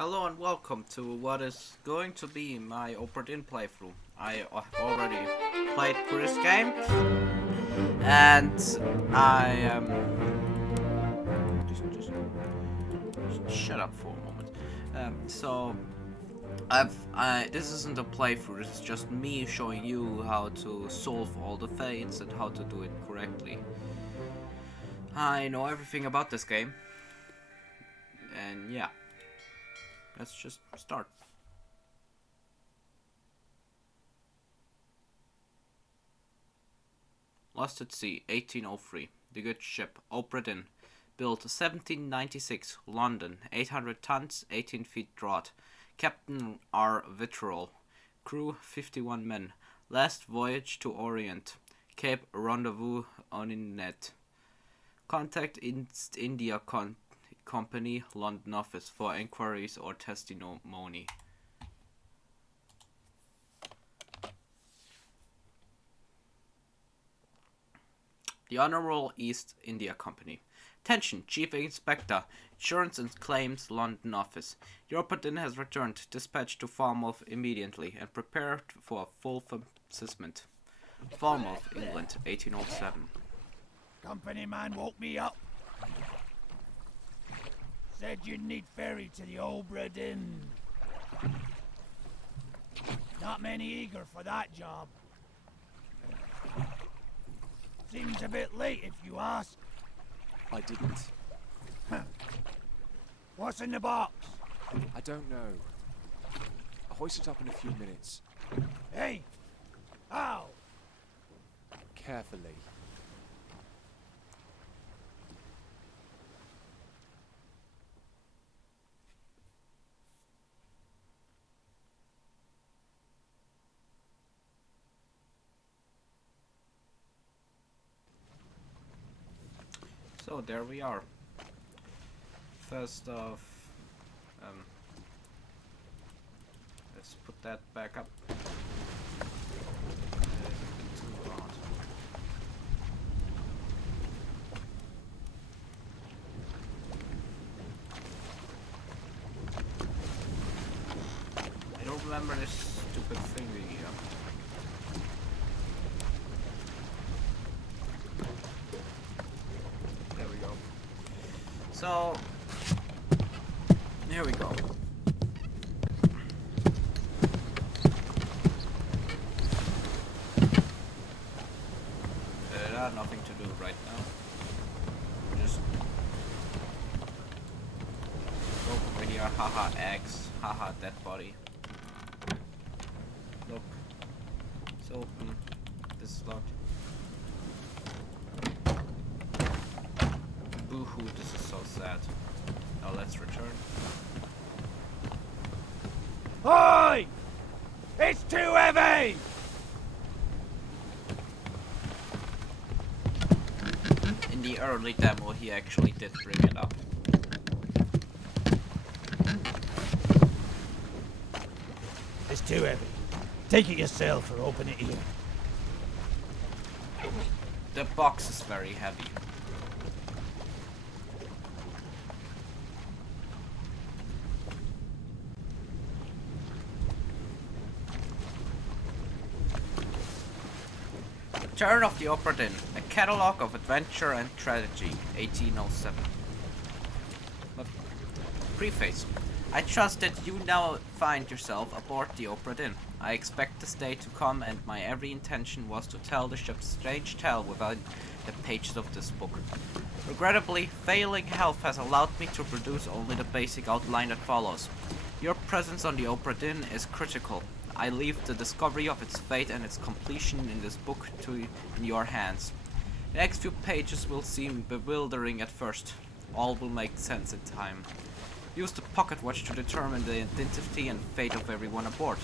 Hello and welcome to what is going to be my Obra Dinn playthrough. I have already played through this game, and I just shut up for a moment. This isn't a playthrough. This is just me showing you how to solve all the fates and how to do it correctly. I know everything about this game, and yeah, let's just start. Lost at Sea, 1803. The good ship Obra Dinn, built 1796, London, 800 tons, 18 feet draught. Captain R. Vitrol. Crew 51 men. Last voyage to Orient. Cape Rendezvous on Net. Contact East India Company, London office for enquiries or testimony. The Honourable East India Company. Attention, Chief Inspector, Insurance and Claims, London Office. Your Obra Dinn has returned. Dispatch to Falmouth immediately and prepared for a full assessment. Falmouth, England, 1807. Company man woke me up. Said you'd need ferry to the Obra Dinn. Not many eager for that job. Seems a bit late if you ask. I didn't. What's in the box? I don't know. I'll hoist it up in a few minutes. Hey! How? Carefully. So there we are. First off, let's put that back up. Too hard. I don't remember this stupid thing here. So, here we go. I have nothing to do right now. Just go over here, haha, eggs, haha, dead body. Look, it's open. This is locked. Boo-hoo, this is so sad. Now let's return. Oi! It's too heavy! In the early demo, he actually did bring it up. It's too heavy. Take it yourself or open it here. The box is very heavy. Return of the Obra Dinn, a catalogue of adventure and tragedy, 1807. But, preface. I trust that you now find yourself aboard the Obra Dinn. I expect this day to come, and my every intention was to tell the ship's strange tale within the pages of this book. Regrettably, failing health has allowed me to produce only the basic outline that follows. Your presence on the Obra Dinn is critical. I leave the discovery of its fate and its completion in this book in your hands. The next few pages will seem bewildering at first. All will make sense in time. Use the pocket watch to determine the identity and fate of everyone aboard.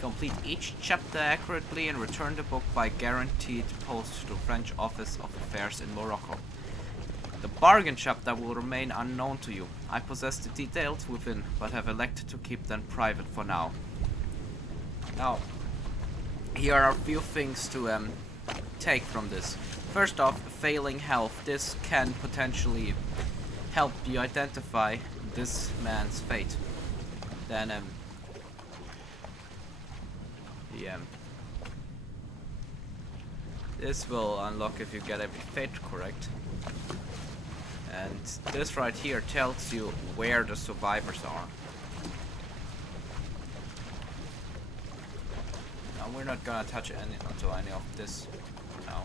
Complete each chapter accurately and return the book by guaranteed post to the French Office of Affairs in Morocco. The bargain chapter will remain unknown to you. I possess the details within, but have elected to keep them private for now. Now, here are a few things to take from this. First off, failing health. This can potentially help you identify this man's fate. then this will unlock if you get every fate correct. And this right here tells you where the survivors are. Now we're not gonna touch onto any of this now.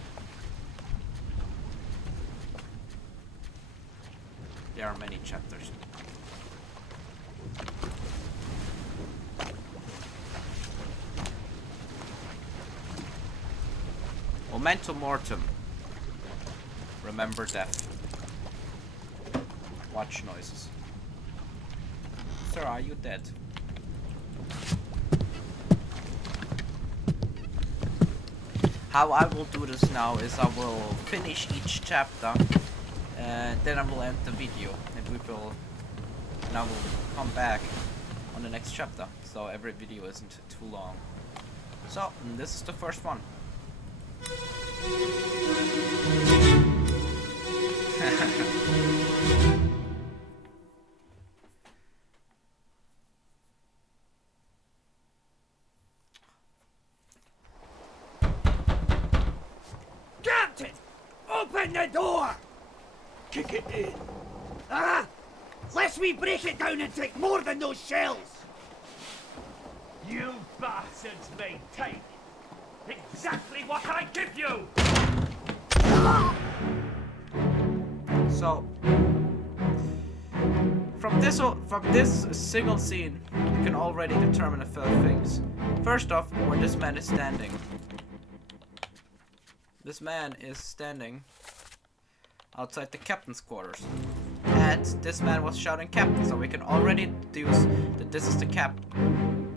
There are many chapters. Memento mortem. Remember death. Watch noises. Sir, are you dead? How I will do this now is I will finish each chapter and then I will end the video and I will come back on the next chapter, so every video isn't too long. So this is the first one. Captain! Open the door! Kick it in. Ah! Lest we break it down and take more than those shells! You bastards may take exactly what I give you! So, from this single scene, you can already determine a few things. First off, where this man is standing. This man is standing outside the captain's quarters. And this man was shouting captain, so we can already deduce that this is the captain.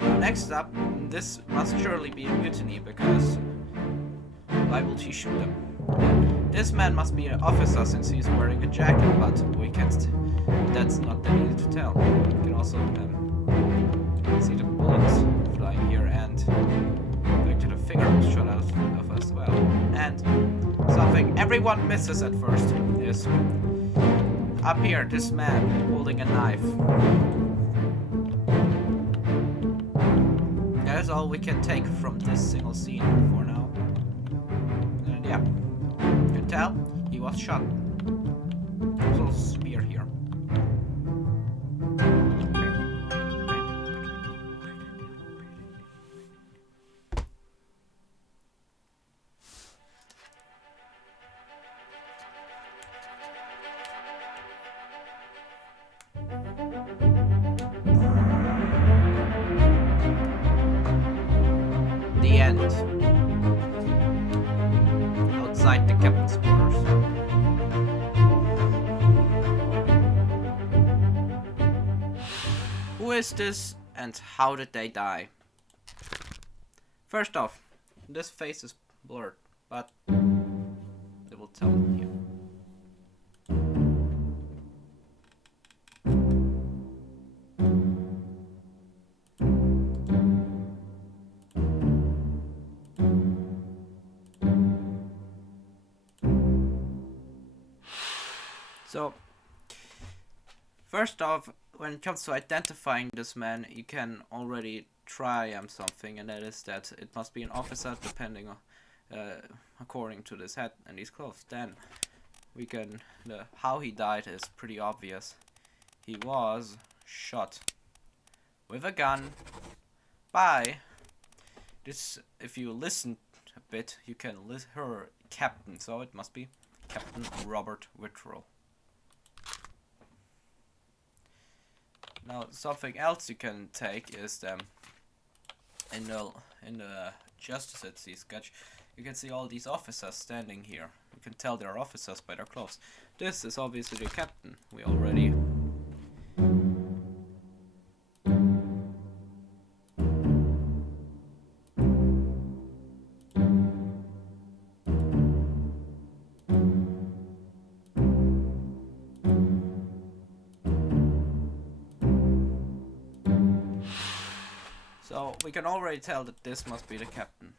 Next up, this must surely be a mutiny, because why will she shoot him? This man must be an officer since he's wearing a jacket, but we can't. That's not that easy to tell. You can also see the bullets flying here, and back to the finger was shot out of as well. And something everyone misses at first is up here, this man holding a knife. That is all we can take from this single scene for now. And yeah, you can tell he was shot. There's also a spear here. The end. Outside the captain's quarters. Who is this and how did they die? First off, this face is blurred, but they will tell you. So, first off, when it comes to identifying this man, you can already try something, and that is that it must be an officer, depending on, according to this hat and these clothes. Then we can, how he died is pretty obvious. He was shot with a gun by this. If you listen a bit, you can hear Captain, so it must be Captain Robert Wittrell. Now, something else you can take is in the Justice sketch, you can see all these officers standing here. You can tell they're officers by their clothes. This is obviously the captain. We already. So we can already tell that this must be the captain.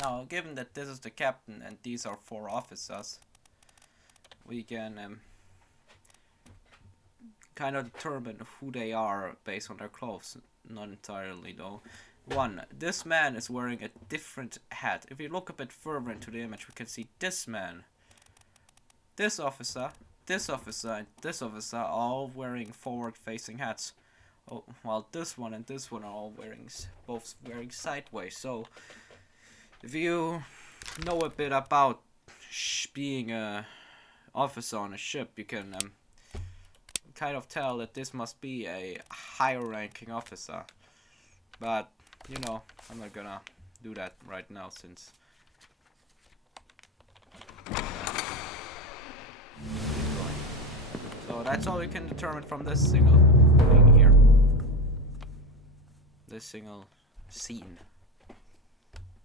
Now, given that this is the captain and these are 4 officers, we can kind of determine who they are based on their clothes. Not entirely though. 1. This man is wearing a different hat. If you look a bit further into the image, we can see this man, this officer, and this officer are all wearing forward-facing hats. Oh, while this one and this one are all both wearing sideways. So, if you know a bit about being a officer on a ship, you can kind of tell that this must be a higher-ranking officer. But you know, I'm not gonna do that right now since. So that's all we can determine from this single thing here. This single scene.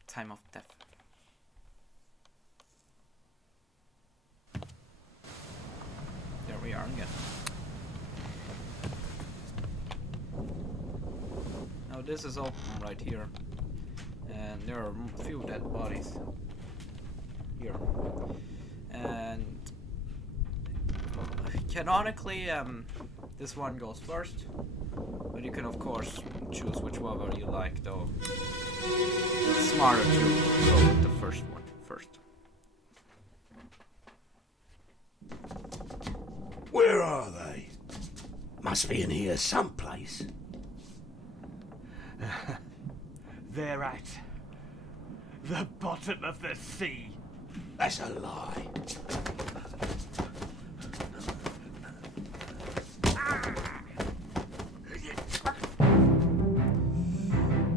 Time of death. There we are again. Now this is open right here. And there are a few dead bodies. Here. And canonically, this one goes first, but you can of course choose whichever you like, though it's smarter to go with the first one first. Where are they? Must be in here someplace. They're at the bottom of the sea. That's a lie.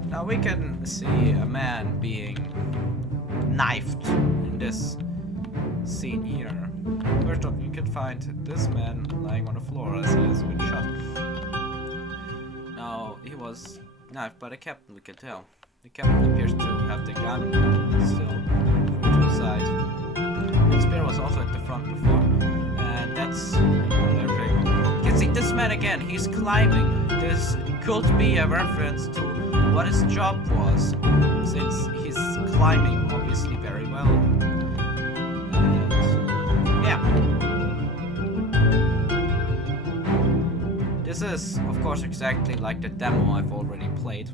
Now we can see a man being knifed in this scene here. First off, you can find this man lying on the floor as he has been shot. Now, he was knifed by the captain, we can tell. The captain appears to have the gun still to the side. The spear was also at the front before, and that's everything. You can see this man again, he's climbing. This could be a reference to what his job was, since he's climbing obviously very well. And yeah. This is, of course, exactly like the demo I've already played.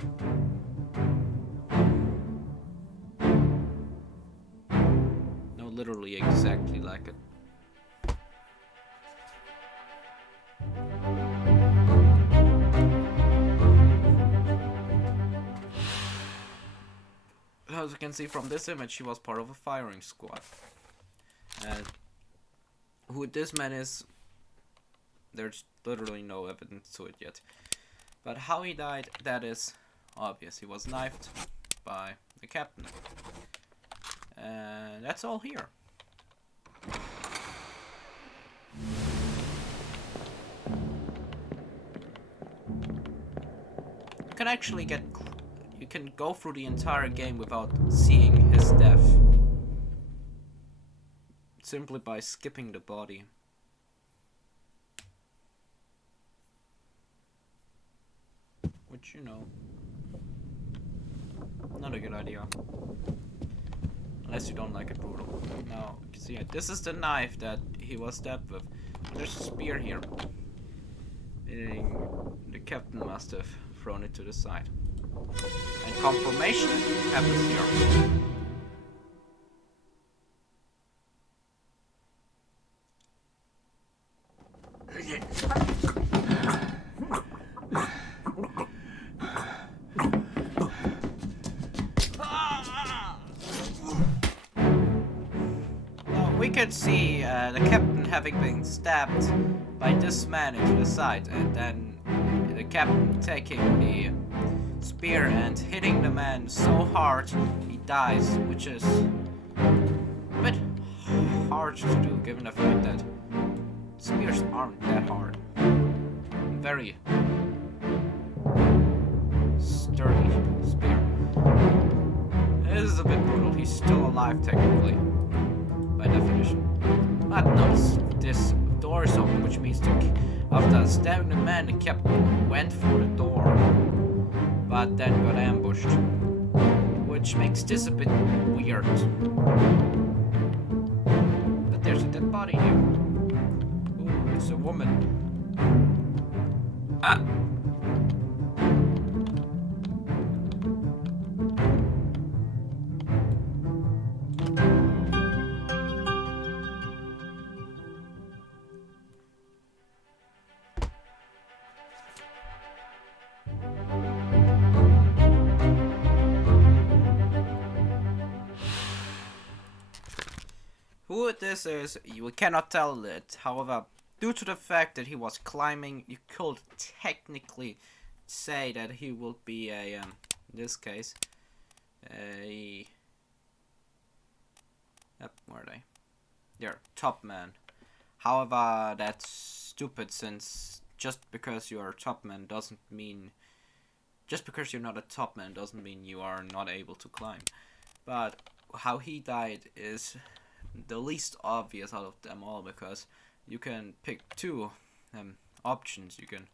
No, literally exactly like it. As you can see from this image, she was part of a firing squad. And who this man is, there's literally no evidence to it yet. But how he died, that is obvious. He was knifed by the captain. And that's all here. You can actually you can go through the entire game without seeing his death. Simply by skipping the body. Which, you know, not a good idea. Unless you don't like it brutal. Now, you can see it. This is the knife that he was stabbed with. There's a spear here. Meaning the captain must have thrown it to the side. And confirmation happens here. We can see the captain having been stabbed by this man into the side, and then the captain taking the spear and hitting the man so hard he dies, which is a bit hard to do given the fact that spears aren't that hard. Very sturdy spear. This is a bit brutal. He's still alive technically, by definition. But notice this door is open, which means after stabbing the man, the captain went for the door, but then got ambushed, which makes this a bit weird. But there's a dead body here. Ooh, it's a woman. Who this is, you cannot tell it. However, due to the fact that he was climbing, you could technically say that he will be a, in this case, a... Yep, where are they? There, top man. However, that's stupid, since just because you are a top man doesn't mean... Just because you're not a top man doesn't mean you are not able to climb. But how he died is the least obvious out of them all, because you can pick two options. You can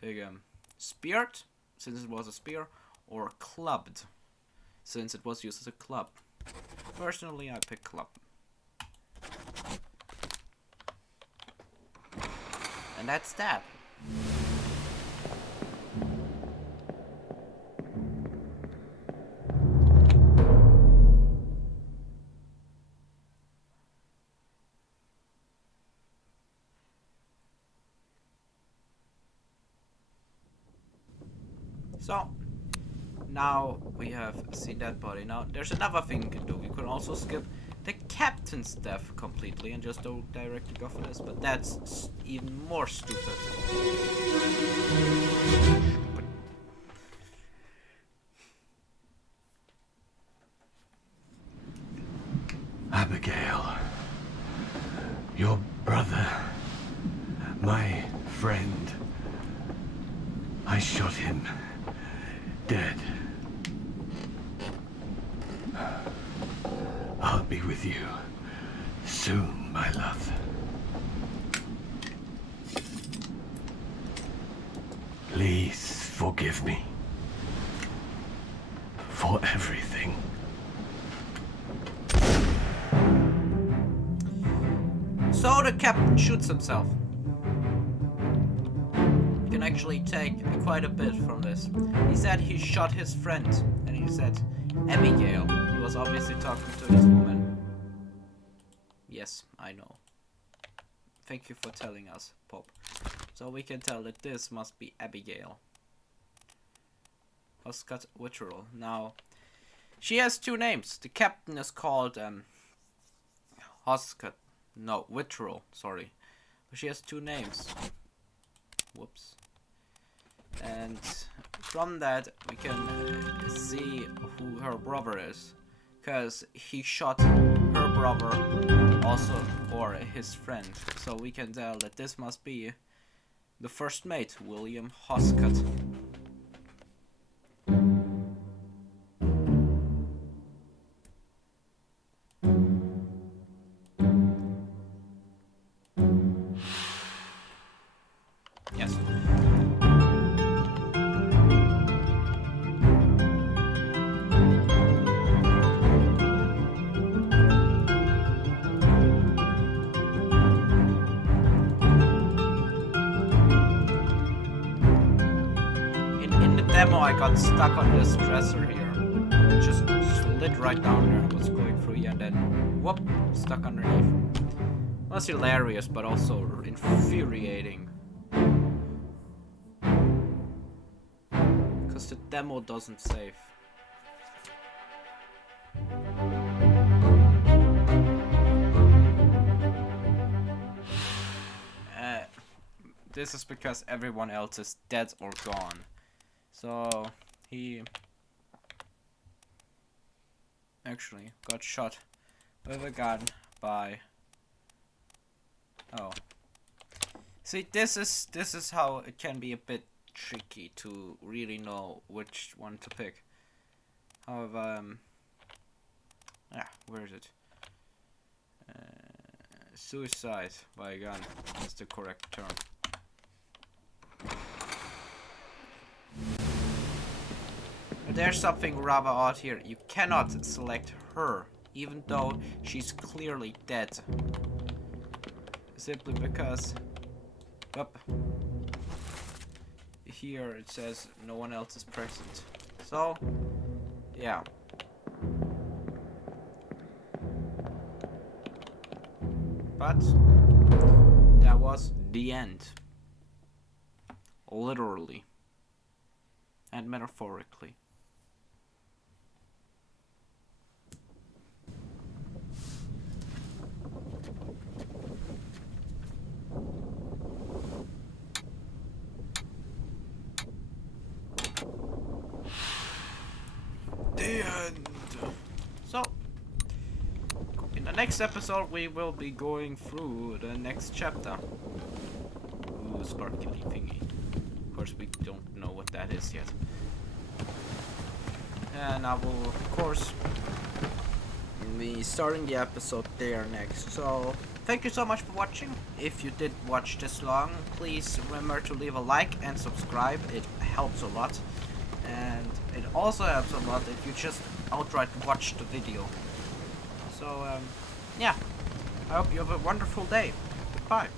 pick speared, since it was a spear, or clubbed, since it was used as a club. Personally, I pick club. And that's that. So, now we have seen that body. Now, there's another thing you can do. You can also skip the captain's death completely and just go directly go for this, but that's even more stupid. Abigail, your brother, my friend, I shot him dead. I'll be with you soon, my love. Please forgive me for everything. So the captain shoots himself. You can actually take quite a bit from this. He said he shot his friend, and he said Abigail. He was obviously talking to this woman. Yes, I know. Thank you for telling us, Pop. So we can tell that this must be Abigail. Oscar Witcherell. Now, she has two names. The captain is called Oscar. No, Witcherell, sorry. But she has two names. Whoops. And from that we can see who her brother is. Because he shot her brother also, or his friend. So we can tell that this must be the first mate, William Hoscott. Yes. In the demo I got stuck on this dresser here. It just slid right down there and was going through here, and then whoop, stuck underneath. It was hilarious but also infuriating. Because the demo doesn't save. This is because everyone else is dead or gone. So he actually got shot with a gun by... Oh. See, this is how it can be a bit tricky to really know which one to pick. However, where is it? Suicide by a gun is the correct term. But there's something rather odd here. You cannot select her, even though she's clearly dead. Simply because... Whoop. here it says no one else is present. So, yeah. But that was the end. Literally. And metaphorically. The end. So, in the next episode, we will be going through the next chapter. Ooh, sparkly thingy. Of course, we don't know what that is yet. And I will, of course, be starting the episode there next. So, thank you so much for watching. If you did watch this long, please remember to leave a like and subscribe. It helps a lot. And it also helps a lot if you just outright watch the video. So, yeah. I hope you have a wonderful day. Goodbye.